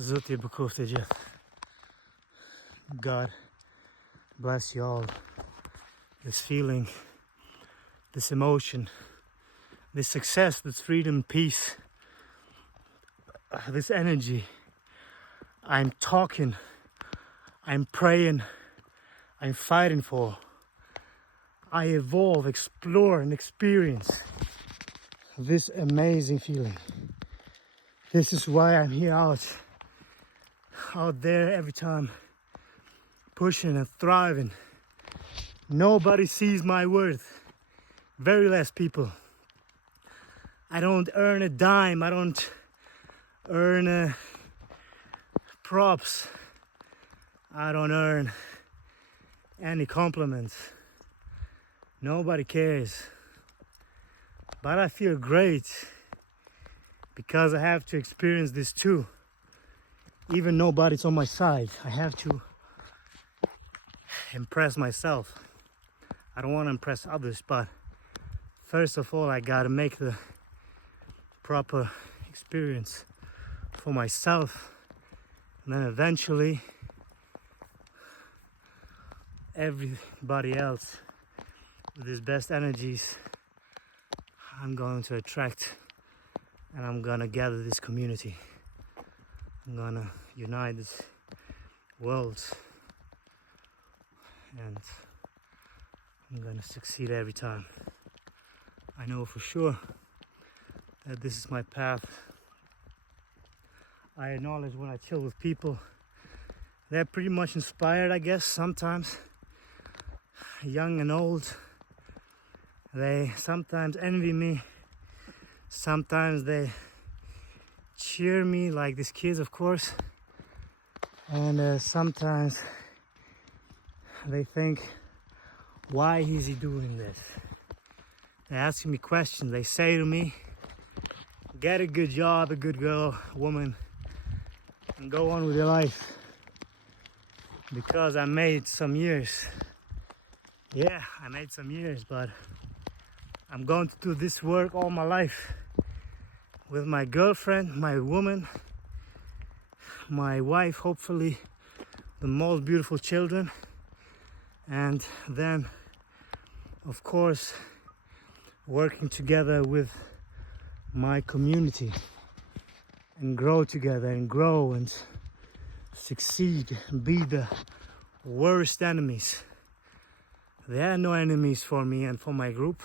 Zut je bekoefteje. God bless you all. This feeling, this emotion, this success, this freedom, peace, this energy. I'm talking, I'm praying, I'm fighting for. I evolve, explore, and experience this amazing feeling. This is why I'm here out there every time, pushing and thriving. Nobody sees my worth, very less people. I don't earn a dime, I don't earn props, I don't earn any compliments. Nobody cares. But I feel great because I have to experience this too. Even nobody's on my side, I have to impress myself. I don't want to impress others, but first of all, I gotta make the proper experience for myself, and then eventually everybody else with his best energies I'm going to attract, and I'm gonna gather this community. I'm gonna unite this world, and I'm gonna succeed every time. I know for sure that this is my path. I acknowledge when I chill with people, they're pretty much inspired, I guess, sometimes, young and old. They sometimes envy me, sometimes they cheer me, like these kids, of course, and sometimes they think, why is he doing this? They're asking me questions. They say to me, get a good job, a good girl, woman, and go on with your life. Because I made some years. Yeah, I made some years, but I'm going to do this work all my life. With my girlfriend, my woman, my wife, hopefully the most beautiful children. And then, of course, working together with my community and grow together and grow and succeed and be the worst enemies. There are no enemies for me and for my group.